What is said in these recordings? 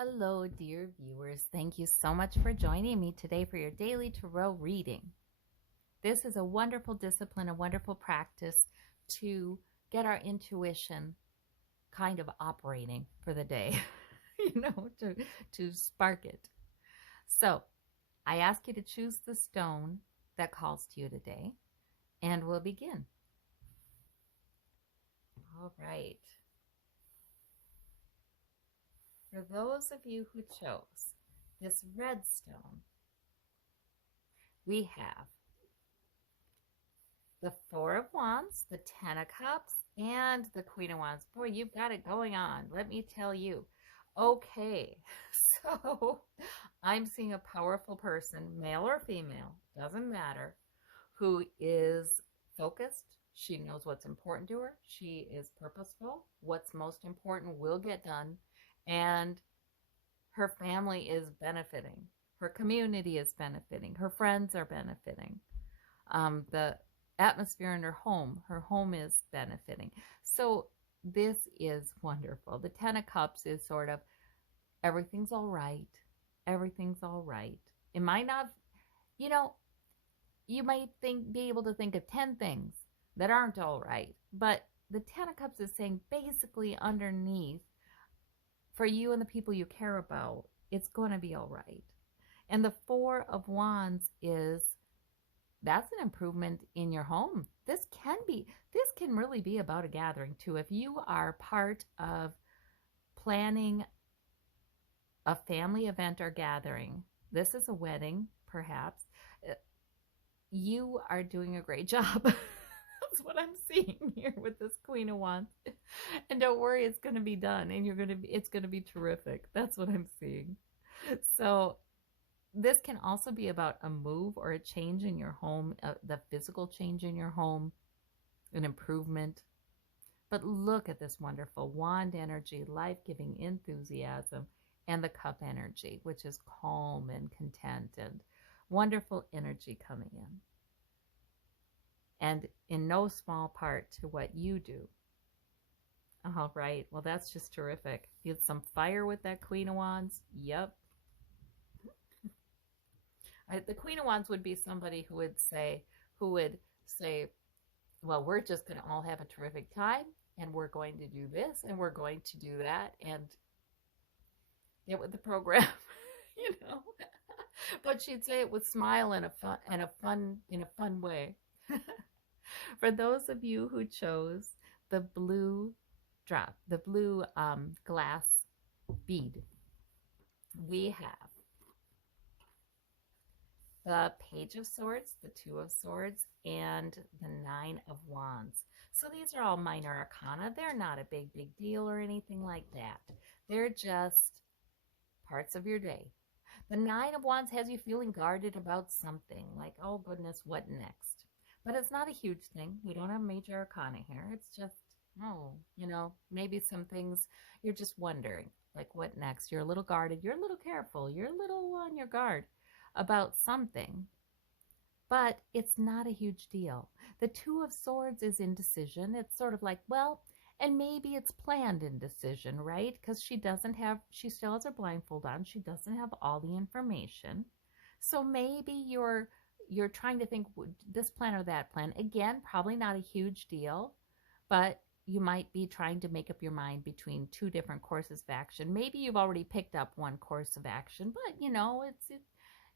Hello, dear viewers. Thank you so much for joining me today for your daily tarot reading. This is a wonderful discipline, a wonderful practice to get our intuition kind of operating for the day, to spark it. So I ask you to choose the stone that calls to you today, and we'll begin. All right. For those of you who chose this red stone, we have the Four of Wands, the Ten of Cups, and the Queen of Wands. Boy, you've got it going on, let me tell you. Okay, so I'm seeing a powerful person, male or female, doesn't matter, who is focused. She knows what's important to her. She is purposeful. What's most important will get done. And her family is benefiting. Her community is benefiting. Her friends are benefiting. The atmosphere in her home is benefiting. So this is wonderful. The Ten of Cups is sort of everything's all right. Everything's all right. It might not, you might be able to think of 10 things that aren't all right, but the Ten of Cups is saying basically underneath, for you and the people you care about, it's going to be all right. And the Four of Wands is, that's an improvement in your home. This can really be about a gathering too. If you are part of planning a family event or gathering, this is a wedding, perhaps, you are doing a great job. That's what I'm seeing here with this Queen of Wands. And don't worry, it's going to be done, and it's going to be terrific. That's what I'm seeing. So this can also be about a move or a change in your home, the physical change in your home, an improvement. But look at this wonderful wand energy, life-giving enthusiasm, and the cup energy, which is calm and content and wonderful energy coming in. And in no small part to what you do. All right, well, that's just terrific. You had some fire with that Queen of Wands. Yep. The Queen of Wands would be somebody who would say, well, we're just going to all have a terrific time, and we're going to do this, and we're going to do that, and get with the program, But she'd say it with smile and in a fun way. For those of you who chose the blue glass bead, we have the Page of Swords, the Two of Swords, and the Nine of Wands. So these are all minor arcana. They're not a big deal or anything like that. They're just parts of your day. The Nine of Wands has you feeling guarded about something, like, oh goodness, what next? But it's not a huge thing. We don't have major arcana here. It's just, maybe some things you're just wondering, like what next? You're a little guarded. You're a little careful. You're a little on your guard about something, but it's not a huge deal. The Two of Swords is indecision. It's sort of like, well, and maybe it's planned indecision, right? Because she still has her blindfold on. She doesn't have all the information. So maybe you're trying to think this plan or that plan. Again, probably not a huge deal, but you might be trying to make up your mind between two different courses of action. Maybe you've already picked up one course of action, but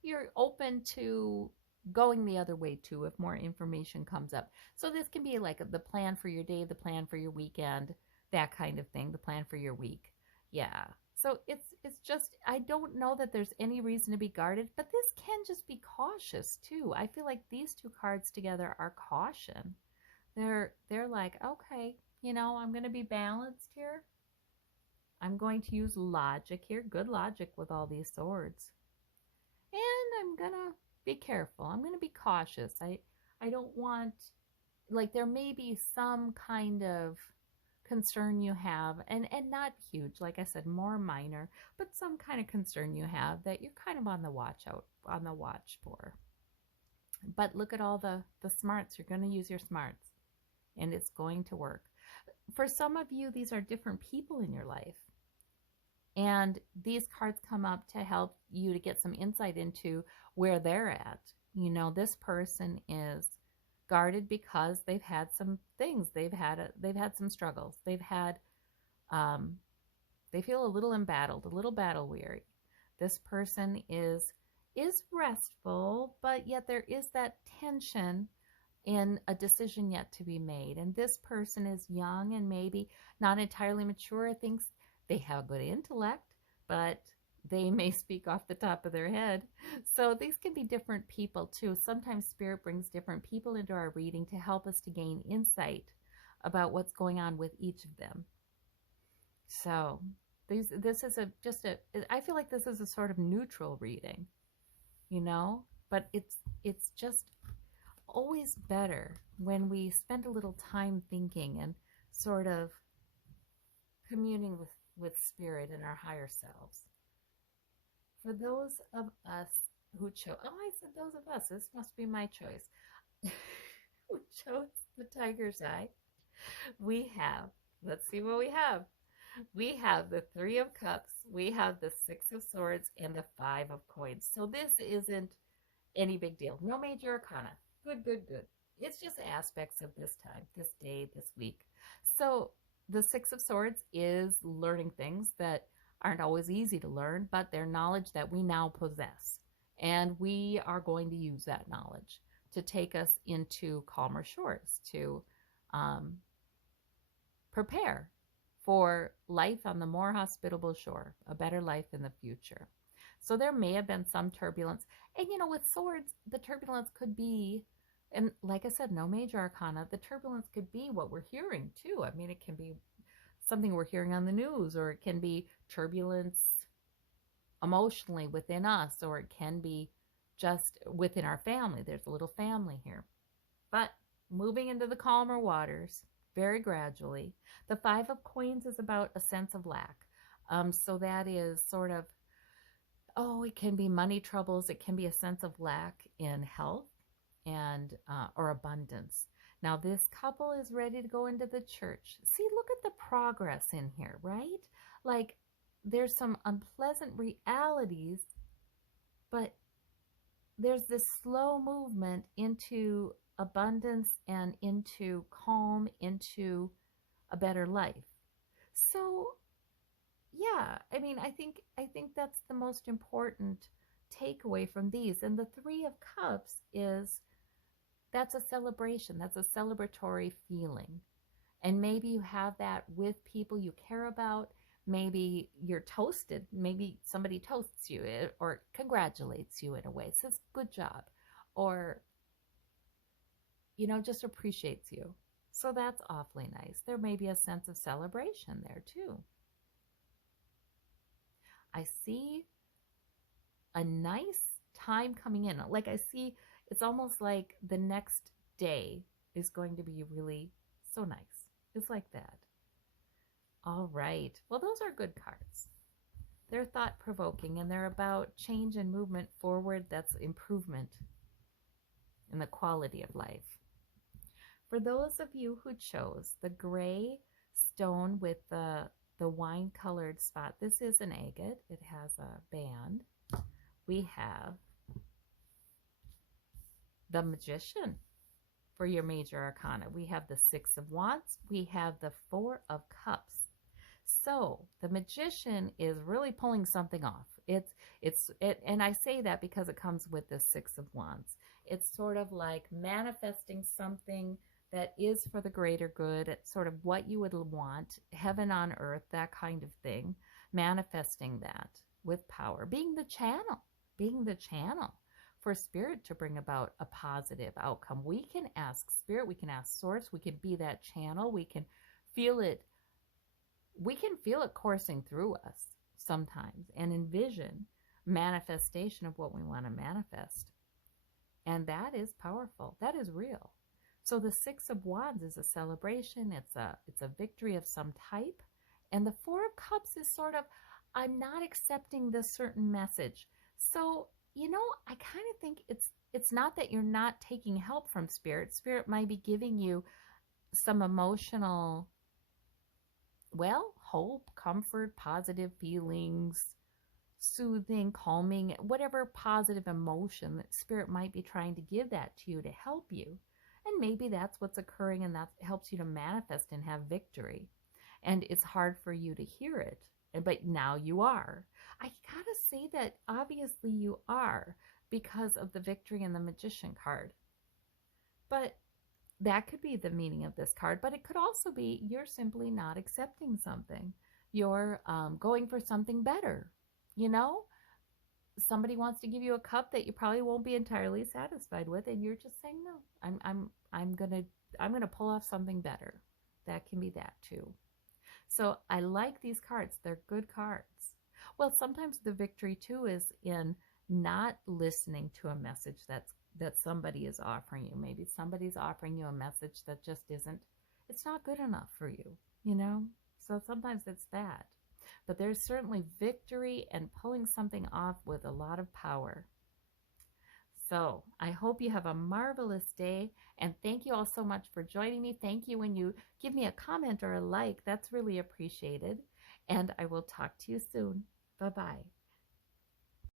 you're open to going the other way too if more information comes up. So this can be like the plan for your day, the plan for your weekend, that kind of thing, the plan for your week. Yeah. So it's just, I don't know that there's any reason to be guarded, but this can just be cautious too. I feel like these two cards together are caution. They're like, okay, I'm going to be balanced here. I'm going to use logic here, good logic with all these swords. And I'm going to be careful. I'm going to be cautious. I don't want, like, there may be some kind of concern you have, and not huge, like I said, more minor, but some kind of concern you have that you're kind of on the watch for. But look at all the smarts. You're going to use your smarts, and it's going to work. For some of you, these are different people in your life. And these cards come up to help you to get some insight into where they're at. This person is guarded because they've had some things. They've had some struggles. Um, they feel a little embattled, a little battle weary. This person is restful, but yet there is that tension in a decision yet to be made. And this person is young and maybe not entirely mature, thinks they have good intellect, but they may speak off the top of their head. So these can be different people too. Sometimes Spirit brings different people into our reading to help us to gain insight about what's going on with each of them. So this is I feel like this is a sort of neutral reading, but it's just always better when we spend a little time thinking and sort of communing with Spirit and our higher selves. For those of us who chose, I said those of us, this must be my choice, who chose the tiger's eye, we have, let's see what we have. We have the Three of Cups, we have the Six of Swords, and the Five of Coins. So this isn't any big deal. No major arcana. Good, good, good. It's just aspects of this time, this day, this week. So the Six of Swords is learning things that aren't always easy to learn, but they're knowledge that we now possess. And we are going to use that knowledge to take us into calmer shores, to prepare for life on the more hospitable shore, a better life in the future. So there may have been some turbulence. And with swords, the turbulence could be, and like I said, no major arcana, the turbulence could be what we're hearing too. I mean, it can be something we're hearing on the news, or it can be turbulence emotionally within us, or it can be just within our family. There's a little family here. But moving into the calmer waters, very gradually. The Five of Coins is about a sense of lack. So that is sort of, it can be money troubles. It can be a sense of lack in health and or abundance. Now this couple is ready to go into the church. See, look at the progress in here, right? Like there's some unpleasant realities, but there's this slow movement into abundance and into calm, into a better life. So yeah, I mean, I think that's the most important takeaway from these. And the Three of Cups that's a celebration. That's a celebratory feeling. And maybe you have that with people you care about. Maybe you're toasted. Maybe somebody toasts you or congratulates you in a way, says good job, or just appreciates you. So that's awfully nice. There may be a sense of celebration there too. I see a nice time coming in. Like I see, it's almost like the next day is going to be really so nice. It's like that. All right. Well, those are good cards. They're thought-provoking, and they're about change and movement forward. That's improvement in the quality of life. For those of you who chose the gray stone with the wine-colored spot, this is an agate. It has a band. We have the Magician for your major arcana. We have the Six of Wands. We have the Four of Cups. So the Magician is really pulling something off. And I say that because it comes with the Six of Wands. It's sort of like manifesting something that is for the greater good. It's sort of what you would want, heaven on earth, that kind of thing. Manifesting that with power, being the channel for Spirit to bring about a positive outcome. We can ask Spirit, we can ask Source, we can be that channel, we can feel it coursing through us sometimes and envision manifestation of what we want to manifest. And that is powerful. That is real. So the Six of Wands is a celebration. It's a victory of some type. And the Four of Cups is sort of, I'm not accepting this certain message. So, I kind of think it's not that you're not taking help from Spirit. Spirit might be giving you some emotional, hope, comfort, positive feelings, soothing, calming, whatever positive emotion that spirit might be trying to give that to you to help you. And maybe that's what's occurring and that helps you to manifest and have victory. And it's hard for you to hear it, but now you are. I gotta say that obviously you are because of the victory and the magician card. But that could be the meaning of this card, but it could also be you're simply not accepting something. You're going for something better. You know, somebody wants to give you a cup that you probably won't be entirely satisfied with, and you're just saying no. I'm gonna pull off something better. That can be that too. So I like these cards. They're good cards. Well, sometimes the victory too is in not listening to a message that somebody is offering you. Maybe somebody's offering you a message that just isn't, it's not good enough for you, you know? So sometimes it's that. But there's certainly victory and pulling something off with a lot of power. So I hope you have a marvelous day, and thank you all so much for joining me. Thank you when you give me a comment or a like. That's really appreciated. And I will talk to you soon. Bye-bye.